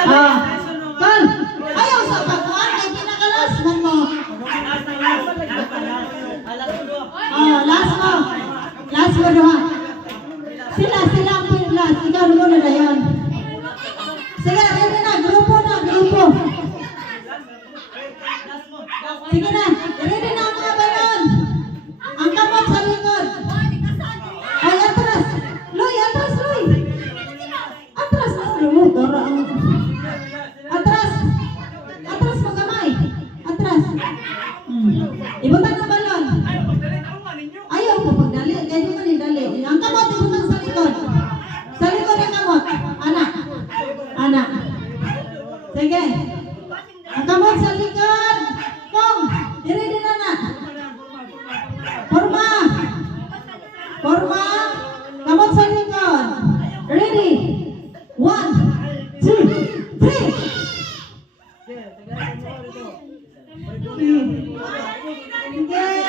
Ah, kan. Ayaw sa pagkuhan kay pinakalas man mo. Last mo. Last mo doha. Sila ang last. Ikaw mo na dayon. Sige, ready na. Grupo. Sige na. Ready na mga balon. Ang kamot sa likod. Ay, atras. Loy. Atras na. Dora ang... Atras mo kamay. Atras. Ibutan ng balon. Ayaw po pagdali. Kaya di man idali. Ang kamot ibutan sa likod. Sa likod ang kamot. Anak. Sige. Ang kamot sa likod. Kong. Ready na na. Forma. Kamot sa likod. Ready. 1, 2, 3. Sige.